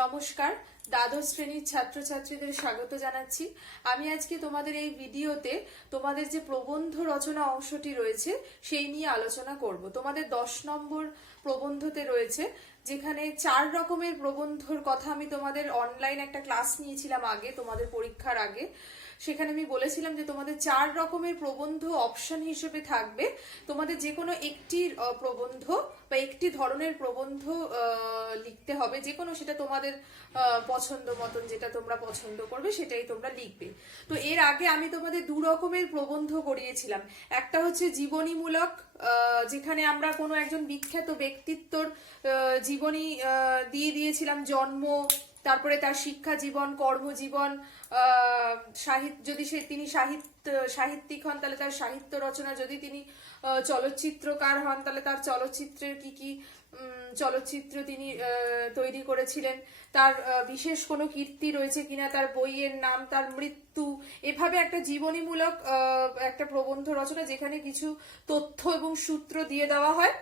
নমস্কার, দ্বাদশ শ্রেণীর ছাত্রছাত্রীদের স্বাগত জানাচ্ছি। আমি আজকে তোমাদের এই ভিডিওতে তোমাদের যে প্রবন্ধ রচনা অংশটি রয়েছে সেই নিয়ে আলোচনা করব। তোমাদের 10 নম্বর প্রবন্ধতে রয়েছে, যেখানে 4 রকমের প্রবন্ধর কথা আমি তোমাদের অনলাইন একটা ক্লাস নিয়েছিলাম আগে, তোমাদের পরীক্ষার আগে। সেখানে আমি বলেছিলাম যে তোমাদের 4 রকমের প্রবন্ধ অপশন হিসেবে থাকবে। তোমাদের যে কোনো একটি প্রবন্ধ বা একটি ধরনের প্রবন্ধ লিখতে হবে, যে কোনো, সেটা তোমাদের পছন্দ মতন যেটা তোমরা পছন্দ করবে সেটাই তোমরা লিখবে। তো এর আগে আমি তোমাদের 2 রকমের প্রবন্ধ করিয়েছিলাম। একটা হচ্ছে জীবনীমূলক, যেখানে আমরা কোনো একজন বিখ্যাত ব্যক্তিত্বর জীবনী দিয়ে দিয়েছিলাম, জন্ম, তারপরে তার শিক্ষা জীবন, কর্মজীবন, সাহিত্য, যদি তিনি সাহিত্যিক হন তাহলে তার সাহিত্য রচনা, যদি তিনি চলচ্চিত্রকার হন তাহলে তার চলচ্চিত্রের কি কি চলচ্চিত্র তিনি তৈরি করেছিলেন, তার বিশেষ কোনো কীর্তি রয়েছে কিনা, তার বইয়ের নাম, তার মৃত্যু, এভাবে একটা জীবনীমূলক একটা প্রবন্ধ রচনা, যেখানে কিছু তথ্য এবং সূত্র দিয়ে দেওয়া হয়।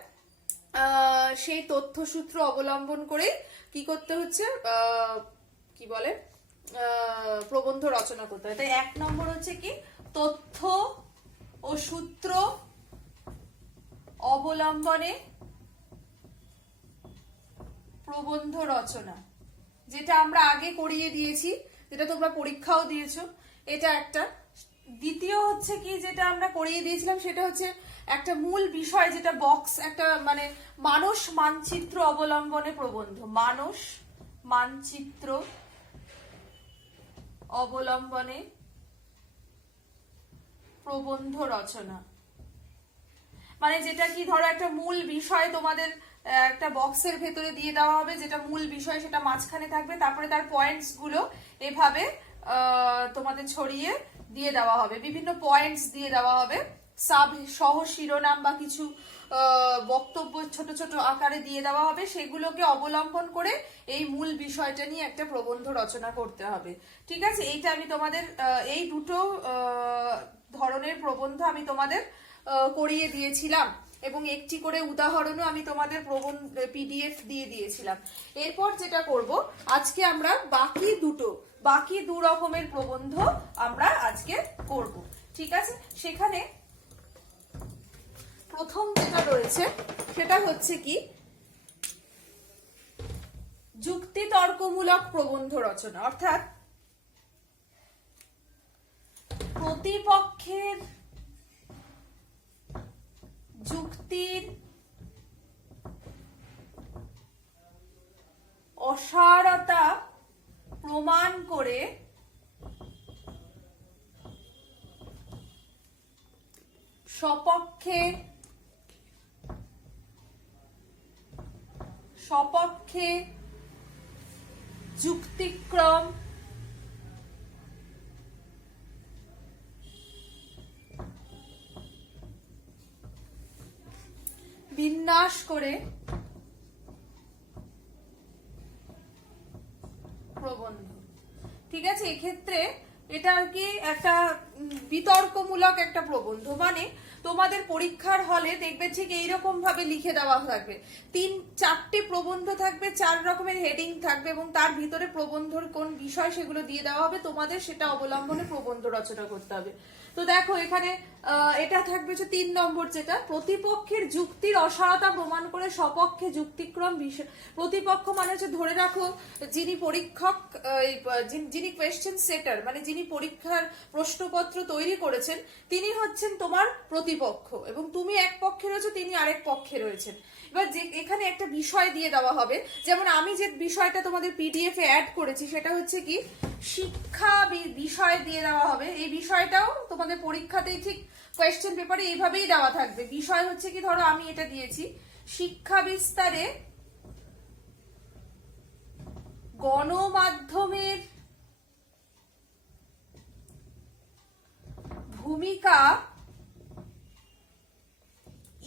সেই তথ্যসূত্র অবলম্বন করেই কি করতে হচ্ছে, কি বলে, প্রবন্ধ রচনা করতে হয়। তাই 1 নম্বর হচ্ছে কি, তথ্য ও সূত্র অবলম্বনে প্রবন্ধ রচনা, যেটা আমরা আগে করিয়ে দিয়েছি, যেটা তোমরা পরীক্ষাও দিয়েছো, এটা একটা। দ্বিতীয় হচ্ছে কি, যেটা আমরা করিয়ে দিয়েছিলাম, সেটা হচ্ছে একটা মূল বিষয়, যেটা বক্স, একটা মানে মানস মানচিত্র অবলম্বনে প্রবন্ধ, মানস মানচিত্র অবলম্বনে প্রবন্ধ রচনা। মানে যেটা কি, ধরো একটা মূল বিষয় তোমাদের একটা বক্সের ভেতরে দিয়ে দেওয়া হবে, যেটা মূল বিষয় সেটা মাঝখানে থাকবে, তারপরে তার পয়েন্টস গুলো এভাবে তোমাদের ছড়িয়ে দিয়ে দেওয়া হবে, বিভিন্ন পয়েন্টস দিয়ে দেওয়া হবে, সাব সহ শিরোনাম বা কিছু বক্তব্য ছোট ছোট আকারে দিয়ে দেওয়া হবে। সেগুলোকে অবলম্বন করে এই মূল বিষয়টা নিয়ে একটা প্রবন্ধ রচনা করতে হবে। ঠিক আছে, এইটা আমি তোমাদের এই দুটো ধরনের প্রবন্ধ আমি তোমাদের করিয়ে দিয়েছিলাম, এবং একটি করে উদাহরণও আমি তোমাদের প্রবন্ধ পিডিএফ দিয়ে দিয়েছিলাম। এরপর যেটা করব, আজকে আমরা বাকি 2 রকমের প্রবন্ধ আমরা আজকে করব। ঠিক আছে, সেখানে প্রথম যেটা রয়েছে সেটা হচ্ছে কি, যুক্তিতর্কমূলক প্রবন্ধ রচনা, অর্থাৎ প্রতিপক্ষের যুক্তির অসারতা প্রমাণ করে সপক্ষে যুক্তিক্রম বিন্যাস করে প্রবন্ধ। ঠিক আছে, এক্ষেত্রে এটা আর কি একটা বিতর্কমূলক একটা প্রবন্ধ, মানে তোমাদের পরীক্ষার হলে দেখবে ঠিক এইরকম ভাবে লিখে দেওয়া থাকবে, 3-4টি প্রবন্ধ থাকবে, 4 রকমের হেডিং থাকবে, এবং তার ভিতরে প্রবন্ধর কোন বিষয় সেগুলো দিয়ে দেওয়া হবে, তোমাদের সেটা অবলম্বনে প্রবন্ধ রচনা করতে হবে। তো দেখো এখানে এটা থাকবে হচ্ছে 3 নম্বর, যেটা প্রতিপক্ষের যুক্তির অসারতা প্রমাণ করে সপক্ষে যুক্তিক্রম বিষয়। প্রতিপক্ষ মানে হচ্ছে, ধরে রাখো যিনি পরীক্ষক, যিনি কোয়েশ্চেন সেটার, মানে যিনি পরীক্ষার প্রশ্নপত্র তৈরি করেছেন, তিনি হচ্ছেন তোমার প্রতিপক্ষ, এবং তুমি এক পক্ষে রয়েছো, তিনি আরেক পক্ষে রয়েছেন। এবার যে এখানে একটা বিষয় দিয়ে দেওয়া হবে, যেমন আমি যে বিষয়টা তোমাদের পিডিএফ এ অ্যাড করেছি সেটা হচ্ছে কি, শিক্ষা বিষয় দিয়ে দেওয়া হবে। এই বিষয়টাও তোমাদের পরীক্ষাতেই ঠিক কোয়েশ্চেন পেপারে এইভাবেই দেওয়া থাকবে। বিষয় হচ্ছে কি, ধরো আমি এটা দিয়েছি, শিক্ষা বিস্তারে গণমাধ্যমের ভূমিকা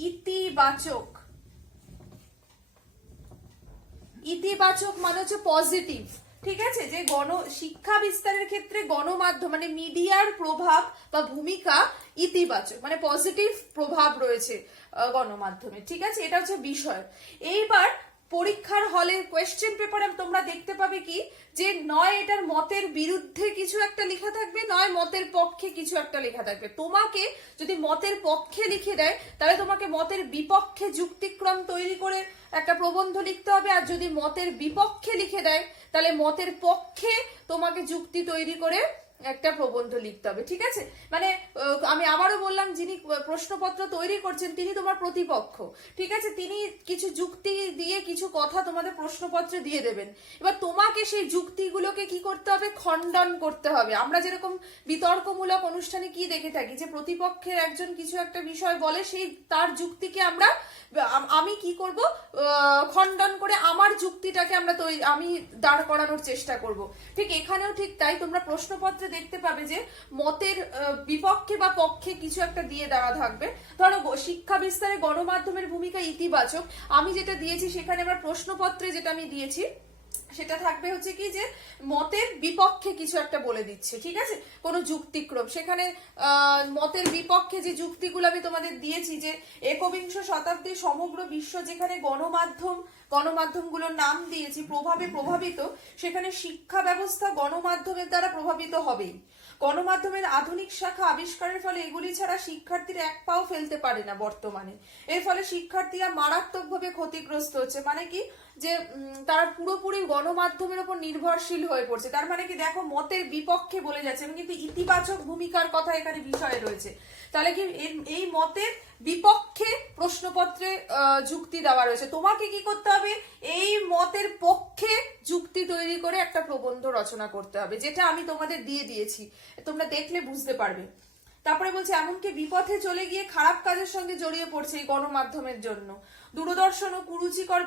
ইতিবাচক। ইতিবাচক মানে হচ্ছে পজিটিভ। ঠিক আছে, যে শিক্ষা বিস্তারের ক্ষেত্রে গণমাধ্যম মানে মিডিয়ার প্রভাব বা ভূমিকা ইতিবাচক, মানে পজিটিভ প্রভাব রয়েছে গণমাধ্যমে। ঠিক আছে, এটা হচ্ছে বিষয়। এইবার পরীক্ষার হলে কোয়েশ্চেন পেপারে তোমরা দেখতে পাবে কি যে নয় এটার মতের বিরুদ্ধে কিছু একটা লেখা থাকবে, নয় মতের পক্ষে কিছু একটা লেখা থাকবে। তোমাকে যদি মতের পক্ষে লিখে দেয় তাহলে তোমাকে মতের বিপক্ষে যুক্তিক্রম তৈরি করে একটা প্রবন্ধ লিখতে হবে, আর যদি মতের বিপক্ষে লিখে দেয় তাহলে মতের পক্ষে তোমাকে যুক্তি তৈরি করে একটা প্রবন্ধ লিখতে হবে। ঠিক আছে, মানে আমি আবারও বললাম, যিনি প্রশ্নপত্র তৈরি করছেন তিনি তোমার প্রতিপক্ষ। ঠিক আছে, তিনি কিছু যুক্তি দিয়ে কিছু কথা তোমাদের প্রশ্নপত্রে দিয়ে দেবেন। এবার তোমাকে সেই যুক্তিগুলোকে কি করতে হবে, খণ্ডন করতে হবে। আমরা যেরকম বিতর্কমূলক অনুষ্ঠানে কি দেখে থাকি যে প্রতিপক্ষের একজন কিছু একটা বিষয় বলে, সেই তার যুক্তিকে আমি কি করব, খণ্ডন করে আমার যুক্তিটাকে আমি দাঁড় করানোর চেষ্টা করব। ঠিক এখানেও ঠিক তাই, তোমরা প্রশ্নপত্রে দেখতে পাবে যে মতের বিপক্ষে বা পক্ষে কিছু একটা দিয়ে দেওয়া থাকবে। ধরো শিক্ষা বিস্তারে গণমাধ্যমের ভূমিকা ইতিবাচক, আমি যেটা দিয়েছি সেখানে আমার প্রশ্নপত্রে যেটা আমি দিয়েছি সেটা থাকবে হচ্ছে কি যে মতের বিপক্ষে কিছু একটা বলে দিচ্ছে। ঠিক আছে, কোনো যুক্তিক্রম সেখানে মতের বিপক্ষে যে যুক্তিগুলো আমি তোমাদের দিয়েছি যে একবিংশ শতাব্দীর সমগ্র বিশ্ব যেখানে গণমাধ্যমগুলোর নাম দিয়েছি প্রভাবিত, সেখানে শিক্ষা ব্যবস্থা গণমাধ্যমের দ্বারা প্রভাবিত হবেই। গণমাধ্যমের আধুনিক শাখা আবিষ্কারের ফলে এগুলি ছাড়া শিক্ষার্থীরা এক পাও ফেলতে পারে না বর্তমানে। এর ফলে শিক্ষার্থীরা মারাত্মকভাবে ক্ষতিগ্রস্ত হচ্ছে। মানে কি যে তারা পুরোপুরি গণমাধ্যমের উপর নির্ভরশীল হয়ে পড়ছে। তার মানে কি দেখো, মতের বিপক্ষে বলে যাচ্ছে কিন্তু ইতিবাচক ভূমিকার কথা এখানে বিষয়ে রয়েছে। তাহলে কি এই মতের বিপক্ষে প্রশ্নপত্রে যুক্তি দেওয়া রয়েছে। তোমাকে কি করতে হবে, এই মতের পক্ষে যুক্তি তৈরি করে একটা প্রবন্ধ রচনা করতে হবে, যেটা আমি তোমাদের দিয়ে দিয়েছি, তোমরা দেখলে বুঝতে পারবে। তারপরে বলছে এমনকি বিপথে চলে গিয়ে খারাপ কাজের সঙ্গে জড়িয়ে পড়ছে এই গণমাধ্যমের জন্য। দূরদর্শন ও কুরুচিকর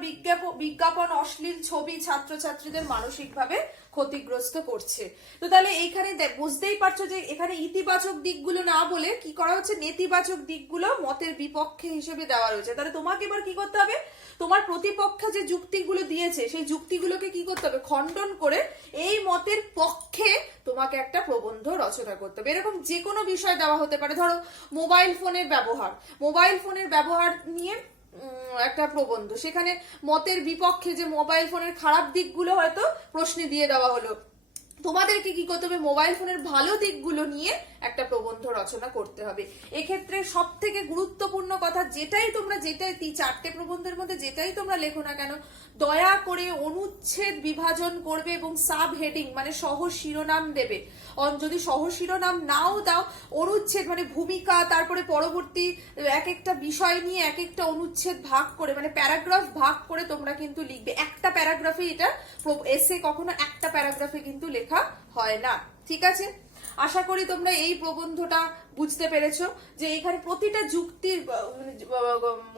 বিজ্ঞাপন, অশ্লীল ছবি ছাত্রছাত্রীদের মানসিকভাবে ক্ষতিগ্রস্ত করছে। তো তাহলে এইখানে বুঝতেই পারছো যে এখানে ইতিবাচক দিকগুলো না বলে কি করা হচ্ছে, নেতিবাচক দিকগুলো মতের বিপক্ষে হিসেবে দেওয়া রয়েছে। তাহলে তোমাকে এবার কি করতে হবে, তোমার প্রতিপক্ষ যে যুক্তিগুলো দিয়েছে সেই যুক্তিগুলোকে কি করতে হবে, খণ্ডন করে এই মতের পক্ষে তোমাকে একটা প্রবন্ধ রচনা করতে হবে। এরকম যে কোনো বিষয় দেওয়া হতে পারে। ধরো মোবাইল ফোনের ব্যবহার নিয়ে একটা প্রবন্ধ, সেখানে মতের বিপক্ষে যে মোবাইল ফোনের খারাপ দিকগুলো হয়তো প্রশ্নে দিয়ে দেওয়া হলো, তোমাদেরকে কি করতে হবে, মোবাইল ফোনের ভালো দিকগুলো নিয়ে একটা প্রবন্ধ রচনা করতে হবে। এক্ষেত্রে সব থেকে গুরুত্বপূর্ণ কথা, যেটাই চারটে প্রবন্ধের মধ্যে যেটাই তোমরা লেখো না কেন, দয়া করে অনুচ্ছেদ বিভাজন করবে এবং সাব হেডিং মানে সহ শিরোনাম দেবে। যদি সহ শিরোনাম নাও দাও, অনুচ্ছেদ মানে ভূমিকা, তারপরে পরবর্তী এক একটা বিষয় নিয়ে এক একটা অনুচ্ছেদ ভাগ করে মানে প্যারাগ্রাফ ভাগ করে তোমরা কিন্তু লিখবে। একটা প্যারাগ্রাফে, এটা এসে কখনো একটা প্যারাগ্রাফে কিন্তু লেখা হয় না। ঠিক আছে, আশা করি তোমরা এই প্রবন্ধটা বুঝতে পেরেছো যে এখানে প্রতিটা যুক্তির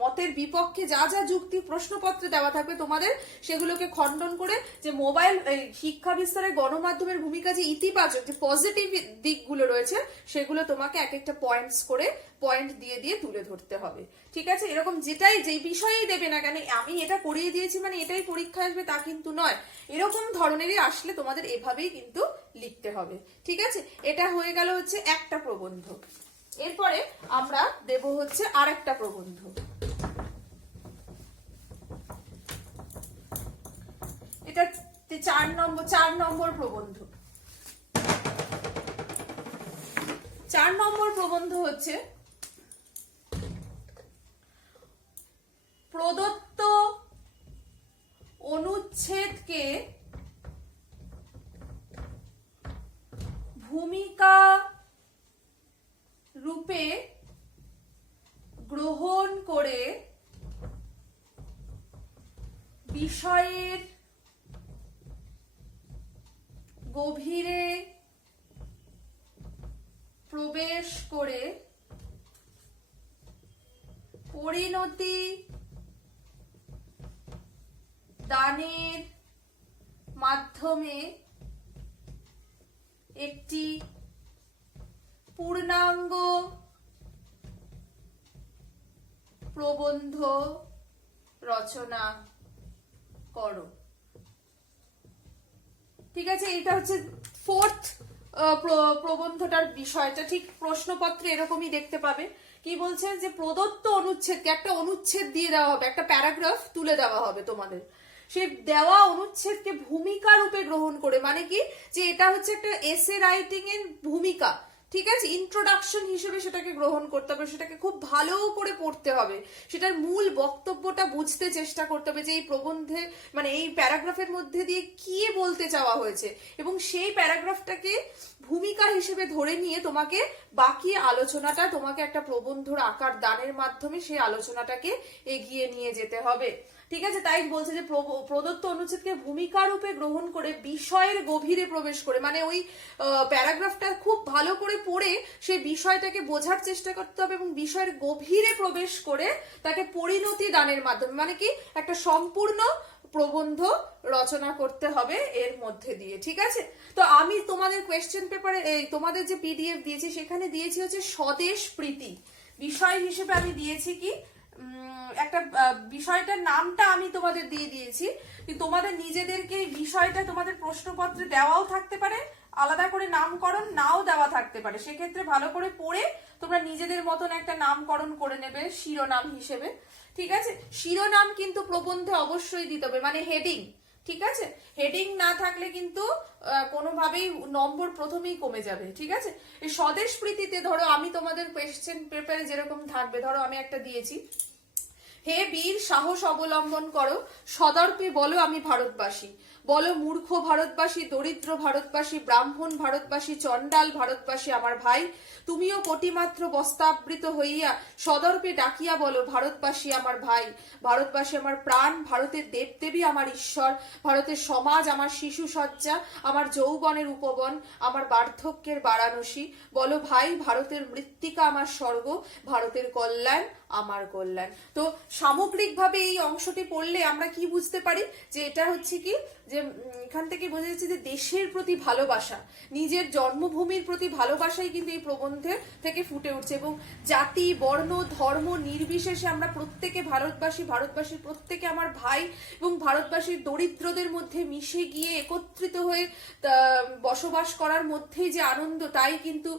মতের বিপক্ষে যা যা যুক্তি প্রশ্নপত্রে দেওয়া থাকবে তোমাদের সেগুলোকে খণ্ডন করে যে মোবাইল শিক্ষা বিস্তারে গণমাধ্যমের ভূমিকা যে ইতিবাচক যে পজিটিভ দিকগুলো রয়েছে সেগুলো তোমাকে এক একটা পয়েন্ট দিয়ে দিয়ে তুলে ধরতে হবে। ঠিক আছে, এরকম যেই বিষয়েই দেবে না কেন, আমি এটা করিয়ে দিয়েছি মানে এটাই পরীক্ষা আসবে তা কিন্তু নয়। এরকম ধরনেরই আসলে তোমাদের এভাবেই কিন্তু লিখতে হবে। ঠিক আছে, এটা হয়ে গেল হচ্ছে একটা প্রবন্ধ। এরপরে আমরা দেব হচ্ছে আরেকটা প্রবন্ধ। এটা 4 নম্বর প্রবন্ধ। 4 নম্বর প্রবন্ধ হচ্ছে প্রদত্ত অনুচ্ছেদকে ভূমিকা রূপে গ্রহণ করে বিষয়ের গভীরে প্রবেশ করে পরিণতি দানের মাধ্যমে একটি পূর্ণাঙ্গ প্রবন্ধ রচনা করো। ঠিক আছে, এটা হচ্ছে 4th প্রবন্ধটার বিষয়টা। ঠিক প্রশ্নপত্রে এরকমই দেখতে পাবে, কি বলছে যে প্রদত্ত অনুচ্ছেদকে একটা অনুচ্ছেদ দিয়ে দেওয়া হবে, একটা প্যারাগ্রাফ তুলে দেওয়া হবে তোমাদের, সেই দেওয়া অনুচ্ছেদকে ভূমিকা রূপে গ্রহণ করে, মানে কি যে এটা হচ্ছে একটা এসে রাইটিং এর ভূমিকা, ঠিক আছে, ইন্ট্রোডাকশন হিসেবে সেটাকে গ্রহণ করতে হবে, সেটাকে খুব ভালো করে পড়তে হবে, সেটার মূল বক্তব্যটা বুঝতে চেষ্টা করতে হবে যে এই প্রবন্ধে মানে এই প্যারাগ্রাফের মধ্যে দিয়ে কি বলতে চাওয়া হয়েছে, এবং সেই প্যারাগ্রাফটাকে ভূমিকা হিসেবে ধরে নিয়ে তোমাকে বাকি আলোচনাটা তোমাকে একটা প্রবন্ধর আকার দানের মাধ্যমে সেই আলোচনাটাকে এগিয়ে নিয়ে যেতে হবে, ঠিক আছে। তাই বলছে যে প্রদত্ত অনুচ্ছেদকে ভূমিকা রূপে গ্রহণ করে বিষয়ের গভীরে প্রবেশ করে, মানে ওই প্যারাগ্রাফটা খুব ভালো করে পড়ে সেই বিষয়টাকে বোঝার চেষ্টা করতে হবে এবং বিষয়ের গভীরে প্রবেশ করে তাকে পরিণতি দানের মাধ্যমে, মানে কি একটা সম্পূর্ণ প্রবন্ধ রচনা করতে হবে এর মধ্যে দিয়ে, ঠিক আছে। তো আমি তোমাদের কোয়েশ্চেন পেপারে তোমাদের যে পিডিএফ দিয়েছি সেখানে দিয়েছি হচ্ছে স্বদেশ প্রীতি বিষয় হিসেবে, আমি দিয়েছি কি একটা বিষয়টার নামটা আমি তোমাদের দিয়ে দিয়েছি, কিন্তু তোমাদের নিজেদেরকে এই বিষয়টা তোমাদের প্রশ্নপত্রে দেওয়াও থাকতে পারে, আলাদা করে নামকরণ নাও দেওয়া থাকতে পারে, সেক্ষেত্রে ভালো করে পড়ে তোমরা নিজেদের মতন একটা নামকরণ করে নেবে শিরোনাম হিসেবে, ঠিক আছে। শিরোনাম কিন্তু প্রবন্ধে অবশ্যই দিতে হবে, মানে হেডিং, ঠিক আছে। হেডিং না থাকলে কিন্তু কোনোভাবেই নম্বর প্রথমেই কমে যাবে, ঠিক আছে। এই স্বদেশ প্রীতিতে ধরো আমি তোমাদের কোয়েশ্চেন পেপারে যেরকম থাকবে, ধরো আমি একটা দিয়েছি, হে বীর সাহস অবলম্বন করো, সদর্পে বলো আমি ভারতবাসী, বলো মূর্খ ভারতবাসী, দরিদ্র ভারতবাসী, ব্রাহ্মণ ভারতবাসী, চণ্ডাল ভারতবাসী আমার ভাই, তুমিও কোটিমাত্র বস্তাবৃত হইয়া সদর্পে ডাকিয়া বলো ভারতবাসী আমার ভাই, ভারতবাসী আমার প্রাণ, ভারতের দেবদেবী আমার ঈশ্বর, ভারতের সমাজ আমার শিশু সজ্জা, আমার যৌবনের উপবন, আমার বার্ধক্যের বারাণসী, বলো ভাই ভারতের মৃত্তিকা আমার স্বর্গ, ভারতের কল্যাণ আমার কল্যাণ। তো সামগ্রিকভাবে এই অংশটি পড়লে আমরা কি বুঝতে পারি যে এটা হচ্ছে কি যে এখান থেকে বোঝা যাচ্ছে যে দেশের প্রতি ভালোবাসা, নিজের জন্মভূমির প্রতি ভালোবাসাই কিন্তু এই প্রবন্ধে থেকে ফুটে উঠছে, এবং জাতি বর্ণ ধর্ম নির্বিশেষে আমরা প্রত্যেকে ভারতবাসী, ভারতবাসীর প্রত্যেকে আমার ভাই, এবং ভারতবাসীর দরিদ্রদের মধ্যে মিশে গিয়ে একত্রিত হয়ে বসবাস করার মধ্যেই যে আনন্দ, তাই কিন্তু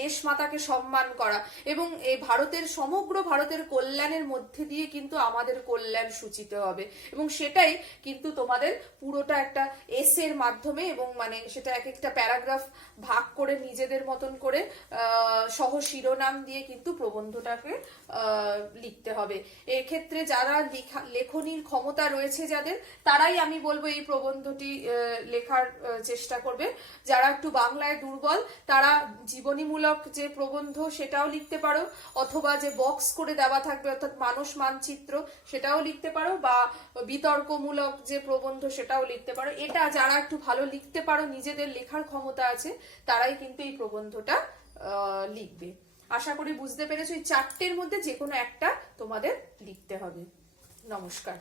দেশ মাতাকে সম্মান করা, এবং এই ভারতের সমগ্র ভারতের কল্যাণের মধ্যে দিয়ে কিন্তু আমাদের কল্যাণ সূচিত হবে, এবং সেটাই কিন্তু তোমাদের পুরোটা একটা এসের মাধ্যমে, এবং মানে সেটা এক একটা প্যারাগ্রাফ ভাগ করে নিজেদের মতন করে সহ শিরোনাম দিয়ে কিন্তু প্রবন্ধটাকে লিখতে হবে। এক্ষেত্রে যারা লেখনির ক্ষমতা রয়েছে যাদের, তারাই আমি বলবো এই প্রবন্ধটি লেখার চেষ্টা করবে। যারা একটু বাংলায় দুর্বল তারা জীবনীমূলক যে প্রবন্ধ সেটাও লিখতে পারো, অথবা যে বক্স করে দেওয়া থাকবে অর্থাৎ মানস মানচিত্র সেটাও লিখতে পারো, বা বিতর্কমূলক যে প্রবন্ধ সেটাও লিখতে পারো। এটা যারা একটু ভালো লিখতে পারো, নিজেদের লেখার ক্ষমতা আছে, তারাই কিন্তু এই প্রবন্ধটা লিখবে। আশা করি বুঝতে পেরেছো। এই চারটের মধ্যে যে কোনো একটা তোমাদের লিখতে হবে। নমস্কার।